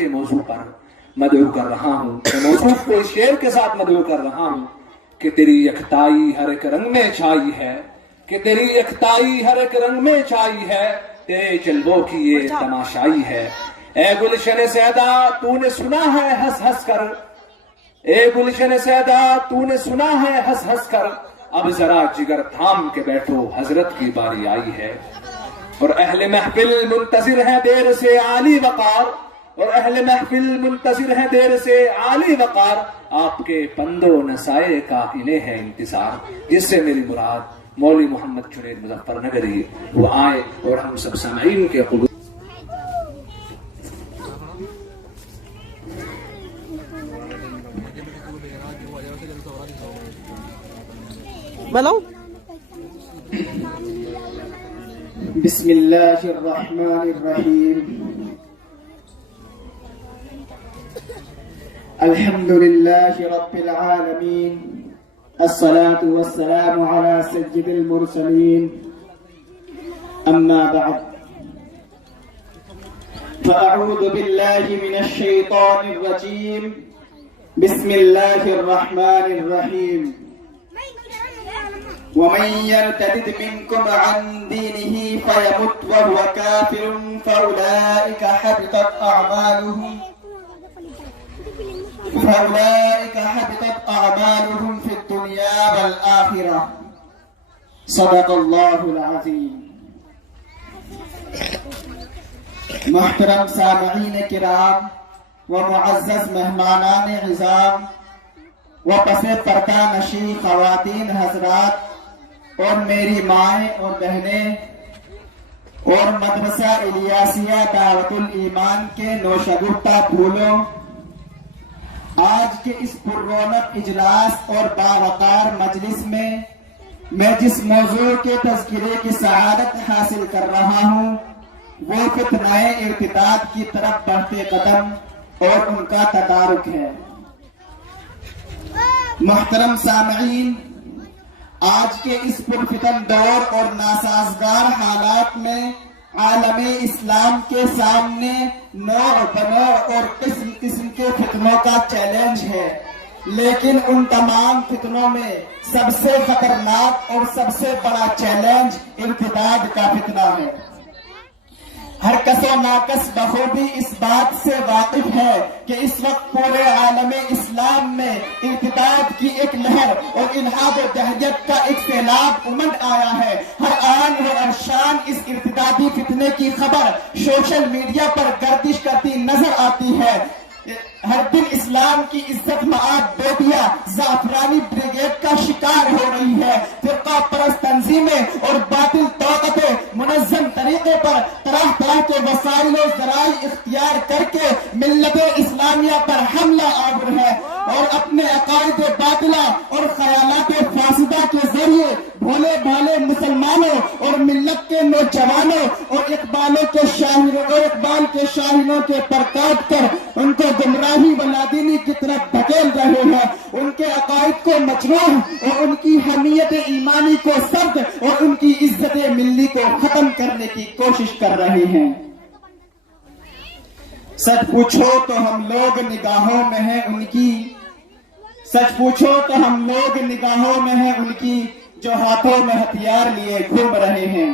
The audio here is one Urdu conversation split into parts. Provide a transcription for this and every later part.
کے موضوع پر مدعو کر رہا ہوں، میں موضوع کو اس شعر کے ساتھ مدعو کر رہا ہوں کہ تیری یکتائی ہر ایک رنگ میں چھائی ہے، کہ تیری یکتائی ہر ایک رنگ میں چھائی ہے، تیرے جلووں کی یہ تماشائی ہے۔ اے گلشن سیدا تو نے سنا ہے ہنس ہنس کر، اے گلشن سیدا تو نے سنا ہے ہنس ہنس کر، اب ذرا جگر تھام کے بیٹھو حضرت کی باری آئی ہے۔ اور اہل محفل منتظر ہیں دیر سے عالی وقار، اور اہل محفل منتظر ہیں دیر سے عالی وقار، آپ کے پندو نسائے کا انہیں ہے انتظار۔ جس سے میری مراد مولوی محمد جنید مظفر نگری وہ آئے اور ہم سب سامعین کے قبول بلو۔ بسم اللہ الرحمن الرحیم، الحمد للہ رب العالمین، الصلاة والسلام على سید المرسلین، اما بعد فاعوذ باللہ من الشیطان الرجیم، بسم اللہ الرحمن الرحیم۔ ومن يرتد منكم عن دينه فيمت وهو كافر فأولئك حبطت أعمالهم في الدنيا والآخرة، صدق الله العظيم۔ محترم سامعین کرام و معزز مہمانان عظام و پس پردہ نشین خواتین حضرات اور میری مائیں اور بہنیں اور مدرسہ الیاسیہ دعوت الایمان کے نوشگفتہ پھولوں، آج کے اس پررونق اجلاس اور باوقار مجلس میں جس موضوع کے تذکرے کی سعادت حاصل کر رہا ہوں وہ فتنہ ارتداد کی طرف بڑھتے قدم اور ان کا تدارک ہے۔ محترم سامعین، آج کے اس پرفتن دور اور ناسازگار حالات میں عالم اسلام کے سامنے نوع بنوع اور قسم قسم کے فتنوں کا چیلنج ہے، لیکن ان تمام فتنوں میں سب سے خطرناک اور سب سے بڑا چیلنج ارتداد کا فتنہ ہے۔ ہر کس و ناکس بخوبی اس بات سے واقف ہے کہ اس وقت پورے عالم اسلام میں ارتداد کی ایک لہر اور الحاد و دہریت کا ایک سیلاب امڈ آیا ہے۔ ہر آن و ارشان اس ارتدادی فتنے کی خبر سوشل میڈیا پر گردش کرتی نظر آتی ہے۔ ہر دن اسلام کی عزت مآب بیٹیاں زعفرانی بریگیڈ کا شکار ہو رہی ہے۔ فرقہ پرست تنظیمیں اور باطل طاقتیں منظم طریقے پر طرح طرح کے وسائل و ذرائع اختیار کر کے ملت اسلامیہ پر حملہ آور ہے اور اپنے عقائد باطلہ اور خیالات فاسدہ کے ذریعے بھولے بھالے مسلمانوں اور ملت کے نوجوانوں اور اقبال کے شاہینوں کے پر کاٹ کر ان کو گمراہی و نادینی کی طرف دھکیل رہے ہیں، ان کے عقائد کو مجروح اور ان کی حمیت ایمانی کو سرد اور ان کی عزت ملی کو ختم کرنے کی کوشش کر رہے ہیں۔ سچ پوچھو تو ہم لوگ نگاہوں میں ہیں ان کی، سچ پوچھو تو ہم لوگ نگاہوں میں ہیں ان کی، جو ہاتھوں میں ہتھیار لیے گھوم رہے ہیں۔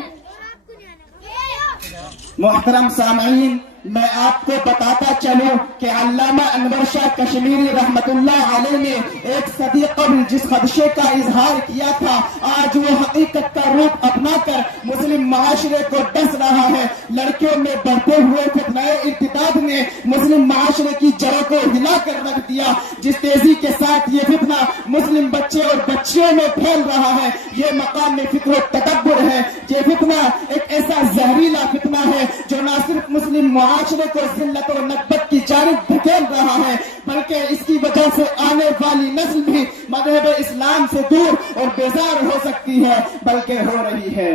محترم سامعین، میں آپ کو بتاتا چلوں کہ علامہ انور شاہ کشمیری رحمت اللہ علیہ نے ایک صدی قبل جس خدشے کا اظہار کیا تھا، آج وہ حقیقت کا روپ اپنا کر مسلم معاشرے کو ڈس رہا ہے۔ لڑکیوں میں بڑھتے ہوئے فتنہ ارتداد نے مسلم معاشرے کی جڑوں کو ہلا کر رکھ دیا۔ جس تیزی کے ساتھ یہ فتنہ مسلم بچے اور بچیوں میں پھیل رہا ہے، یہ مقام فکر و تدبر ہے۔ یہ فتنہ ایک ایسا زہریلا فتنہ ہے جو نہ صرف مسلم معاشرے کو ذلت و نکبت کی جانب دھکیل رہا ہے، بلکہ اس کی وجہ سے آنے والی نسل بھی مذہب اسلام سے دور اور بیزار ہو سکتی ہے، بلکہ ہو رہی ہے۔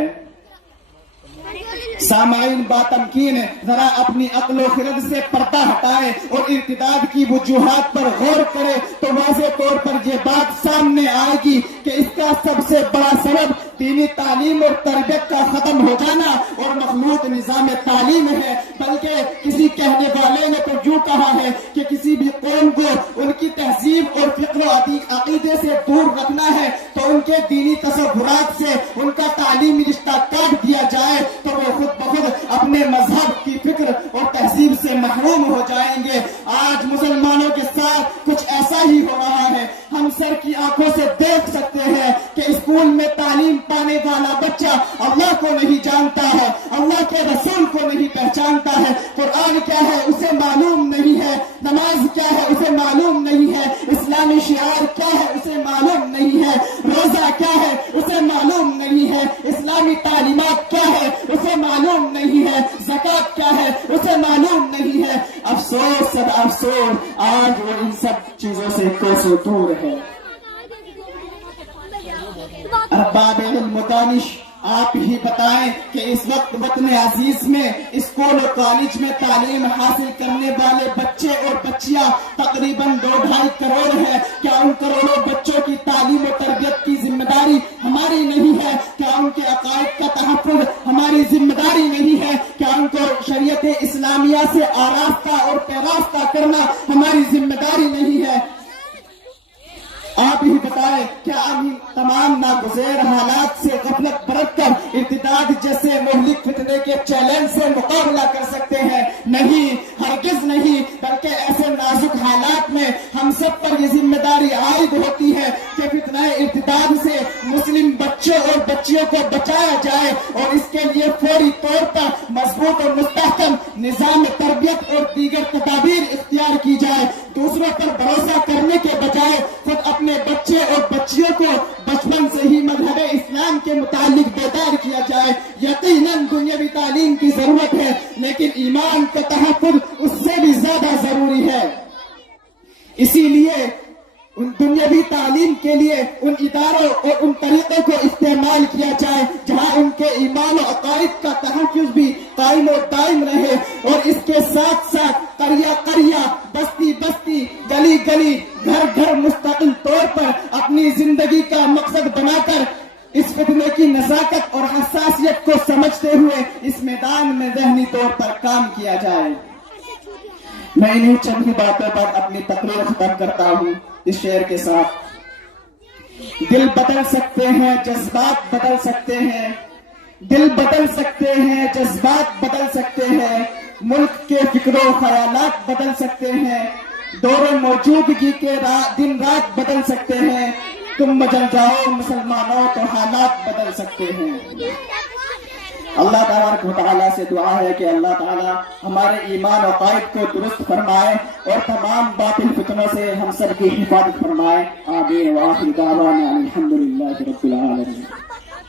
سامعین باتمکین ذرا اپنی عقل و خرد سے پردہ ہٹائے اور ارتداد کی وجوہات پر غور کرے تو واضح طور پر یہ بات سامنے آئے گی کہ اس کا سب سے بڑا سبب دینی تعلیم اور تربیت کا ختم ہو جانا اور مخلوط نظام تعلیم ہے، بلکہ کسی کہنے والے نے تو یوں کہا ہے کہ کسی بھی قوم کو ان کی تہذیب اور فکر و عقیدے سے دور رکھنا ہے تو ان کے دینی تصورات سے ان کا تعلیمی رشتہ کاٹ دیا جائے تو وہ خود بخود اپنے مذہب کی فکر اور تہذیب سے محروم ہو جائیں گے۔ آج مسلمانوں کے ساتھ کچھ ایسا ہی ہو رہا ہے۔ ہم سر کی آنکھوں سے دیکھ سکتے ہیں کہ اسکول میں تعلیم پانے والا بچہ اللہ کو نہیں جانتا ہے، اللہ کے رسول کو نہیں پہچانتا ہے، قرآن کیا ہے اسے معلوم نہیں ہے، نماز کیا ہے اسے معلوم نہیں ہے، اسلامی شعار کیا ہے اسے معلوم نہیں ہے، روزہ کیا ہے اسے معلوم نہیں ہے، اسلامی تعلیمات کیا ہے اسے معلوم نہیں ہے، زکوٰۃ کیا ہے اسے معلوم نہیں ہے۔ افسوس سب افسوس، آج وہ ان سب چیزوں سے کوسوں دور ہے۔ ارباب علم و دانش، آپ ہی بتائیں کہ اس وقت وطن عزیز میں اسکول اور کالج میں تعلیم حاصل کرنے والے بچے اور بچیاں تقریباً 2-2.5 کروڑ ہیں۔ کیا ان کروڑوں بچوں کی تعلیم و تربیت کی ذمہ داری ہماری نہیں ہے؟ کیا ان کے عقائد کا تحفظ ہماری ذمہ داری نہیں ہے؟ کیا ان کو شریعت اسلامیہ سے آراستہ اور پیراستہ کرنا ہماری ذمہ داری نہیں ہے؟ آپ ہی بتائیں کیا ہم تمام ناگزیر حالات سے غفلت برت کر ارتداد جیسے مہلک فتنے کے چیلنج سے مقابلہ کر سکتے ہیں؟ نہیں، ہرگز نہیں، بلکہ ایسے نازک حالات میں ہم سب پر یہ ذمہ داری عائد ہوتی ہے کہ فتنہ ارتداد سے مسلم بچوں اور بچیوں کو بچایا جائے اور اس کے لیے فوری طور پر مضبوط اور مستحکم نظام تربیت اور دیگر تدابیر اختیار کی جائے۔ دوسروں پر بھروسہ کرنے کے بجائے خود اپنے بچے اور بچیوں کو بچپن سے ہی مذہب اسلام کے متعلق بیدار کیا جائے۔ یقیناً دنیاوی تعلیم کی ضرورت ہے، لیکن ایمان کا تحفظ اس سے بھی زیادہ ضروری ہے۔ اسی لیے ان دنیاوی تعلیم کے لیے ان اداروں اور ان طریقوں کو استعمال کیا جائے جہاں ان کے ایمان و عقائد کا تحفظ بھی قائم و دائم رہے، اور اس کے ساتھ ساتھ قریہ قریہ، بستی بستی، گلی گلی، گھر گھر مستقل طور پر اپنی زندگی کا مقصد بنا کر اس فتنے کی نزاکت اور حساسیت کو سمجھتے ہوئے اس میدان میں ذہنی طور پر کام کیا جائے۔ میں انہیں چند ہی باتوں پر اپنی تقریر ختم کرتا ہوں اس شعر کے ساتھ۔ دل بدل سکتے ہیں، جذبات بدل سکتے ہیں، دل بدل سکتے ہیں، جذبات بدل سکتے ہیں، ملک کے فکر و خیالات بدل سکتے ہیں، دور موجودگی کے دن رات بدل سکتے ہیں، تم بدل جاؤ مسلمانوں تو حالات بدل سکتے ہیں۔ اللہ تبارک و تعالیٰ سے دعا ہے کہ اللہ تعالیٰ ہمارے ایمان و عقائد کو درست فرمائے اور تمام باطل فتنوں سے ہم سب کی حفاظت فرمائے۔ آمین وآخر دعوانا الحمدللہ رب العالمین۔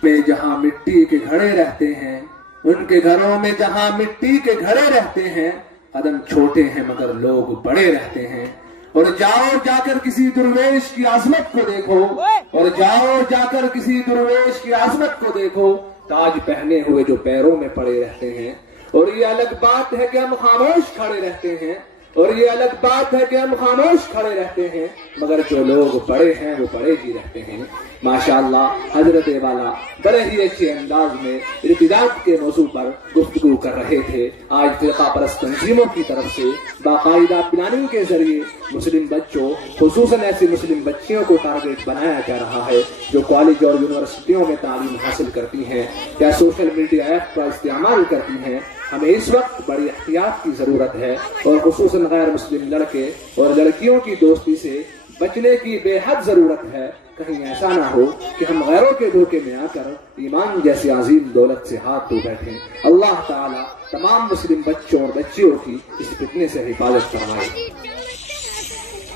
میں جہاں مٹی کے گھڑے رہتے ہیں، ان کے گھروں میں جہاں مٹی کے گھڑے رہتے ہیں، قدم چھوٹے ہیں مگر لوگ بڑے رہتے ہیں۔ اور جاؤ جا کر کسی درویش کی عظمت کو دیکھو، اور جاؤ جا کر کسی درویش کی عظمت کو دیکھو، تاج پہنے ہوئے جو پیروں میں پڑے رہتے ہیں۔ اور یہ الگ بات ہے کہ ہم خاموش کھڑے رہتے ہیں، اور یہ الگ بات ہے کہ ہم خاموش کھڑے رہتے ہیں، مگر جو لوگ بڑے ہیں وہ بڑے ہی رہتے ہیں۔ ماشاءاللہ حضرت والا بڑے ہی اچھے انداز میں ارتداد کے موضوع پر گفتگو کر رہے تھے۔ آج فرقہ پرست تنظیموں کی طرف سے باقاعدہ پلاننگ کے ذریعے مسلم بچوں، خصوصاً ایسی مسلم بچیوں کو ٹارگیٹ بنایا جا رہا ہے جو کالج اور یونیورسٹیوں میں تعلیم حاصل کرتی ہیں یا سوشل میڈیا ایپ کا استعمال کرتی ہیں۔ ہمیں اس وقت بڑی احتیاط کی ضرورت ہے، اور خصوصاً غیر مسلم لڑکے اور لڑکیوں کی دوستی سے بچنے کی بے حد ضرورت ہے۔ کہیں ایسا نہ ہو کہ ہم غیروں کے دھوکے میں آ کر ایمان جیسی عظیم دولت سے ہاتھ دھو بیٹھیں۔ اللہ تعالیٰ تمام مسلم بچوں اور بچیوں کی اس فتنے سے حفاظت فرمائے۔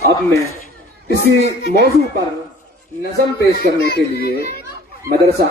اب میں اسی موضوع پر نظم پیش کرنے کے لیے مدرسہ